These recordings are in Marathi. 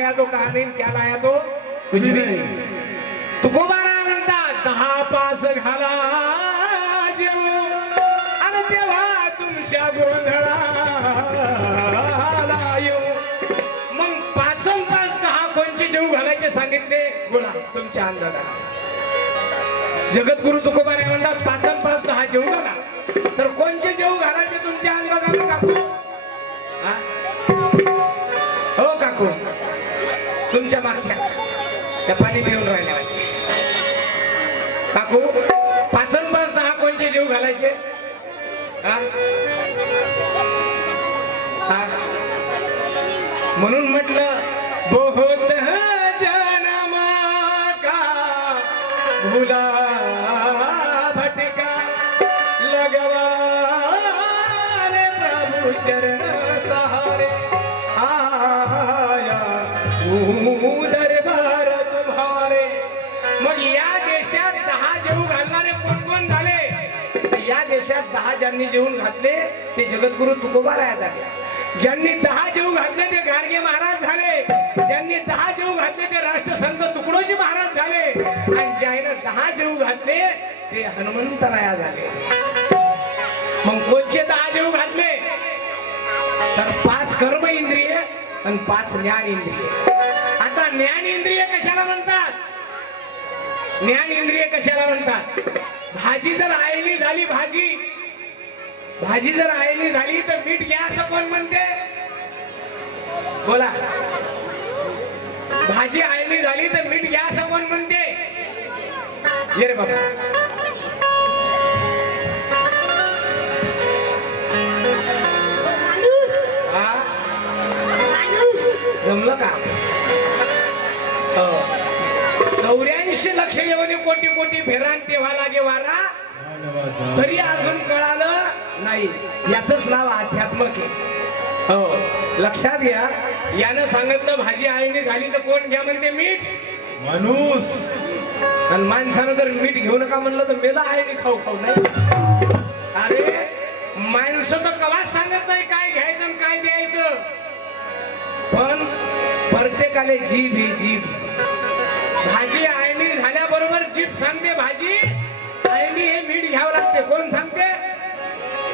गया तो कहा नहीं, क्या लाया तो कुछ भी नहीं. तुकोबाराया म्हणतात 10 5 घाला जेव आणि तेव्हा तुमच्या गोंधळाला येऊ. मग 5 अन 5 10 कोणचे जेव घालायचे सांगितले बोला तुमच्या अंदाजाला. जगद्गुरु तुकोबाराया म्हणतात 5 अन 5 10 जेव घाला. तर कोणचे जेव घालायचे तुमच्या अंदाजाला काकू? हो काकू तुमच्या मागच्या त्या पाणी पिऊन राहिल्या वाटते. काकू 5 अन 5 10 कोणचे जेव घालायचे? म्हणून म्हटलं बहुत जन्म का भुला भटका लगवा रे प्रभु चरण सहारे आया दरबार तुम्हारे. मग या देशात 10 जेवू घालणारे कोण कोण झाले? या देशात 10 ज्यांनी जेवून घातले ते जगद्गुरु तुकोबाराया झाले. ज्यांनी 10 जेवू घातले ते गाडगे महाराज झाले. ज्यांनी 10 जेवू घातले ते राष्ट्रसंत तुकडोजी महाराज झाले. आणि ज्याने 10 जेवू घातले ते हनुमंतराया झाले. मग कोणचे 10 जेवू घातले? तर 5 कर्म इंद्रिय आणि 5 ज्ञान इंद्रिय. आता ज्ञान इंद्रिय कशाला म्हणतात? ज्ञान इंद्रिय कशाला म्हणतात? भाजी जर आयली झाली, भाजी जर आयली झाली तर मीठ घ्या असं कोण म्हणते? बोला. भाजी आयली झाली तर मीठ घ्या असं कोण म्हणते? ये रे बाबा. जमलं का? 84 लक्ष येऊन कोटी कोटी फेरान तेव्हा लागे वारा, तरी अजून कळालं नाही. याचंच नाव अध्यात्मक आहे. हो लक्षात घ्या. यानं सांगितलं भाजी आळणी झाली तर कोण घ्या म्हणते? मीठ. माणूस. आणि माणसानं जर मीठ घेऊ नका म्हणलं तर मेला आळणी खाऊ खाऊ नाही. अरे माणसं तर कवाच सांगत नाही काय घ्यायचं आणि काय द्यायचं. पण प्रत्येकाले जीभ ही जीभ. भाजी आळणी झाल्याबरोबर जीभ सांगते भाजी आळणी हे मीठ घ्यावं लागते. कोण सांगते?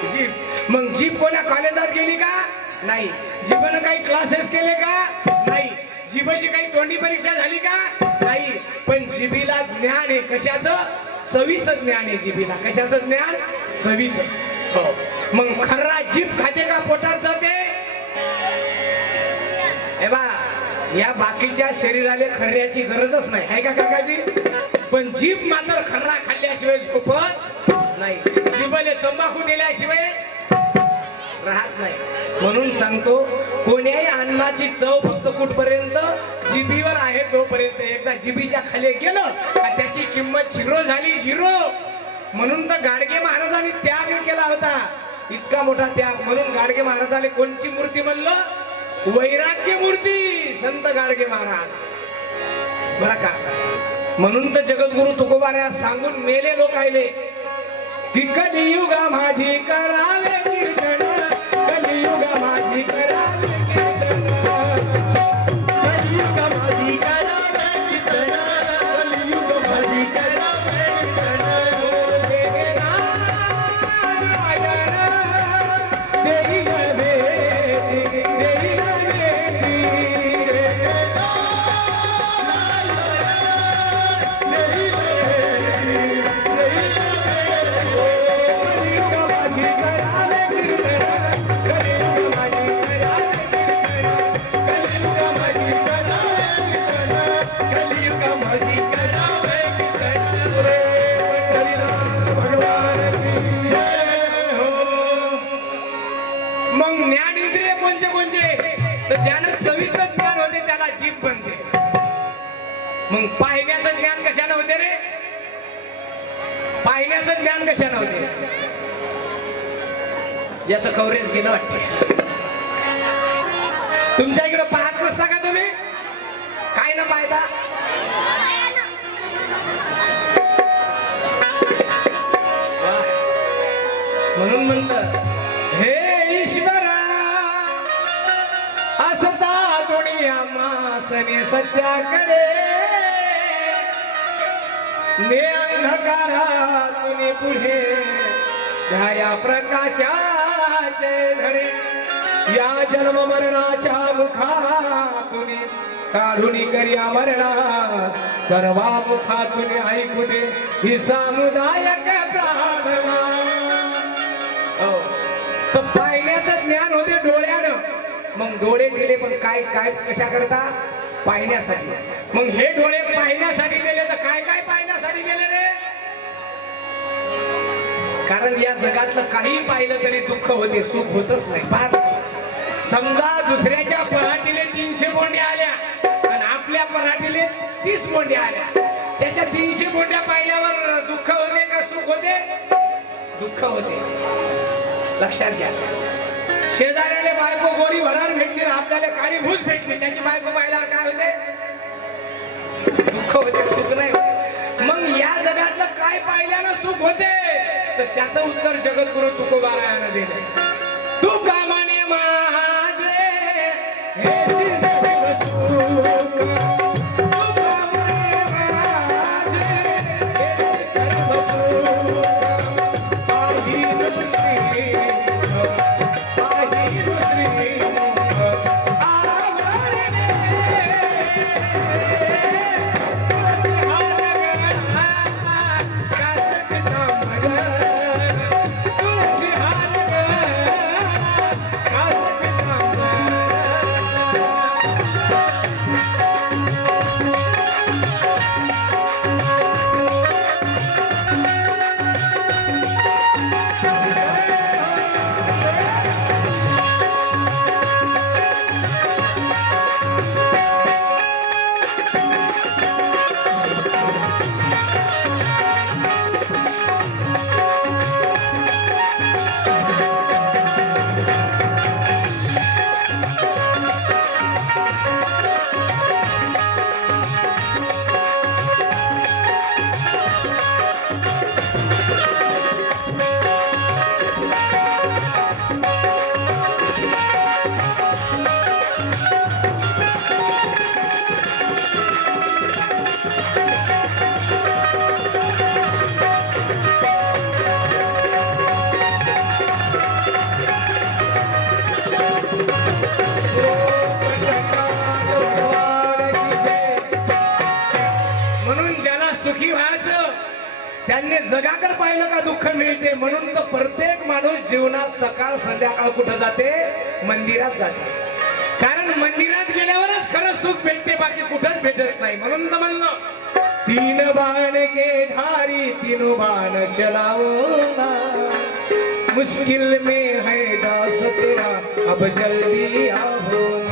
जीभ. मग जीभ कोणा कॉलेजात गेली का? नाही. जीभनं काही क्लासेस केले का? नाही. जीभची काही तोंडी परीक्षा झाली का? नाही. पण जीभीला ज्ञान आहे. कशाचं? चवीचं ज्ञान आहे जीभीला. कशाचं ज्ञान? चवीचं. हो. मग खर्रा जीभ खाते का पोटात जाते? हे बा या बाकीच्या शरीराला खर्याची गरजच नाही आहे का काकाजी? पण जीभ मात्र खर्रा खाल्ल्याशिवाय झोपत नाही. जीभले तंबाखू दिल्याशिवाय राहत नाही. म्हणून सांगतो कोण्याही अन्नाची चव फक्त कुठपर्यंत जिभीवर आहे तोपर्यंत. एकदा जिभीच्या खाली गेलं का त्याची किंमत झिरो झाली, झिरो. म्हणून तर गाडगे महाराजांनी त्याग केला होता. इतका मोठा त्याग. म्हणून गाडगे महाराजांनी कोणची मूर्ती म्हणलं? वैराग्य मूर्ती. संत गाडगे महाराज बरं का. म्हणून तर जगद्गुरु तुकोबाराया सांगून मेले लोक आले की कलियुगा माझी करावे कीर्तन, कलियुगा माझी करावे कीर्तन, कलियुगा माझी करावे कीर्तन, कलियुगा माझी करावे कीर्तन. देवी नारायण देवी गवे देवी गवे मग पाहण्याचं ज्ञान कशाला होते रे? पाहण्याचं ज्ञान कशाला होते? याचं कव्हरेज गेलं वाटते. तुमच्या इकडे पाहत नसता का तुम्ही? काय ना पाहता? म्हणून म्हणलं हे ईश्वरा असता दुनिया मा सने सत्याकडे ने अंधकारातून पुढे ध्याया प्रकाशाचे धडे या जन्म मरणाच्या मुखातून काढून करिया मरणा सर्वा मुखातून ऐकू दे ही सामुदायिक प्रार्थना. तर पाहण्याचं ज्ञान होते डोळ्यानं, मग डोळे दिले पण काय काय कशा करता पाहण्यासाठी. मग हे डोळे पाहण्यासाठी गेले तर काय काय पाहण्यासाठी गेले रे. कारण या जगातलं काही पाहिलं तरी दुःख होते, सुख होतच नाही. फार समजा दुसऱ्याच्या पराठीले 300 बोंड्या आल्या आणि आपल्या पराठीले 30 बोंड्या आल्या, त्याच्या 300 बोंड्या पाहिल्यावर दुःख होते का सुख होते. दुःख होते. लक्षात घ्या. शेजाऱ्याला बायको गोरी भराड भेटली, आपल्याला काळी भूस भेटली, त्याची बायको पाहिल्यावर काय होते. दुःख होते, सुख नाही होते. मग या जगातलं काय पाहिल्यानं सुख होते, तर त्याचं उत्तर जगद्गुरु तुकोबारायानं दिले. तू कामाने माझे हेची सर्व सुख, तू कामाने माझे हेची सर्व सुख, पाही दुसरी त्यांनी जगाकडे पाहिलं का दुःख मिळते. म्हणून तर प्रत्येक माणूस जीवनात सकाळ संध्याकाळ कुठं जाते, मंदिरात जाते. कारण मंदिरात गेल्यावरच खरं सुख भेटते, बाकी कुठंच भेटत नाही. म्हणून तर म्हणलं 3 बाण के धारी 3 बाण चलाओ ना, मुश्किल में है दास तेरा अब जल्दी आओ.